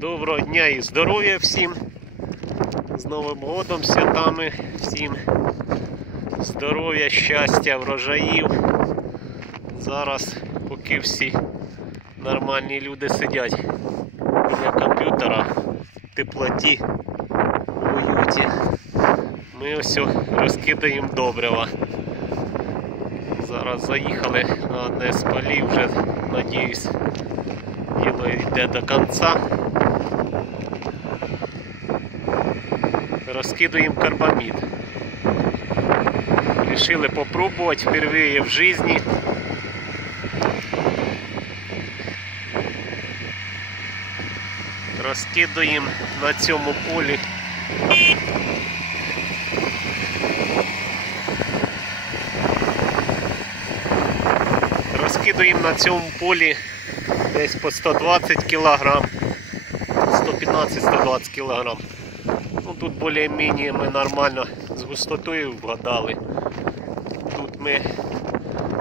Доброго дня і здоров'я всім. З Новим годом, святами, всім здоров'я, щастя, врожаїв. Зараз, поки всі нормальні люди сидять біля комп'ютера в теплоті, в уюті, ми ось розкидаємо добрива. Зараз заїхали на одне з полів, вже надіюсь, діло йде до кінця. Розкидуємо карбамід. Решили попробовать впервые в жизни. Розкидуємо на цьому полі. Розкидуємо на цьому полі десь по 120 кг, 115-120 кг. Ну, тут більш-менш ми нормально з густотою вгадали. Тут ми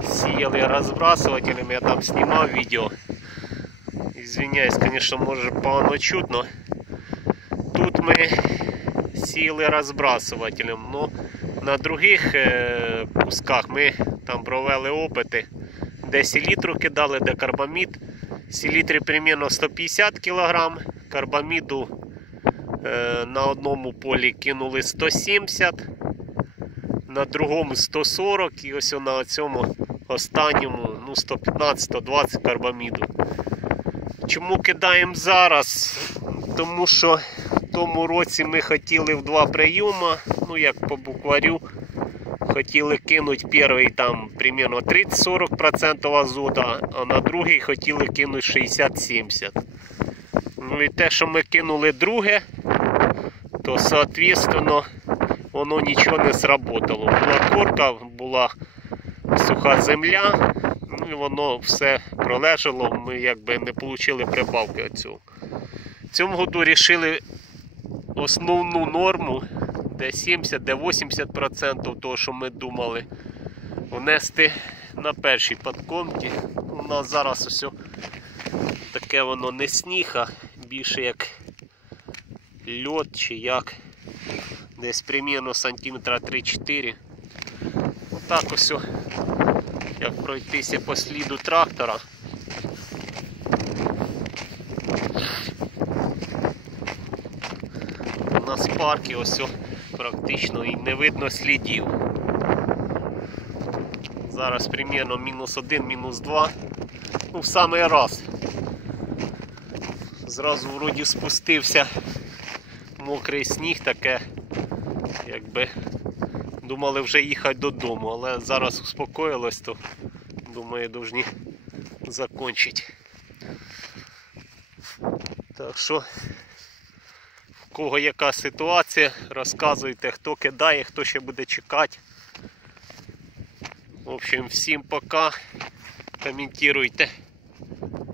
сіяли розбрасувателями, я там знімав відео. Извиняюсь, конечно, може погано чутно. Тут ми сіяли розбрасувателем, но на других е, кусках ми там провели опити. Де селітру кидали, де карбамід. Селітри примерно 150 кг, карбаміду е, на одному полі кинули 170, на другому 140 і ось на цьому останньому ну, 115-120 карбаміду. Чому кидаємо зараз? Тому що в тому році ми хотіли в два прийоми, ну як по букварю, хотіли кинути перший там примерно 30-40% азота, а на другий хотіли кинути 60-70%. Ну і те, що ми кинули друге, то соответственно воно нічого не сработало. Була корка, була суха земля, ну і воно все пролежало, ми якби не отримали прибавки цього. В цьому году вирішили основну норму, де 70, де 80% того, що ми думали, внести на першій подкомті. У нас зараз ось таке воно не сніг, а більше як льот чи як. Десь примірно сантиметра 3-4. Отак ось, як пройтися по сліду трактора. В паркі ось практично і не видно слідів. Зараз примерно мінус один, мінус два. Ну, в самий раз. Зразу вроді спустився мокрий сніг таке, якби думали вже їхати додому, але зараз успокоїлось, то думаю, повинні закінчити. Так що, кого яка ситуація, розказуйте, хто кидає, хто ще буде чекати. В общем, всім пока. Коментуйте.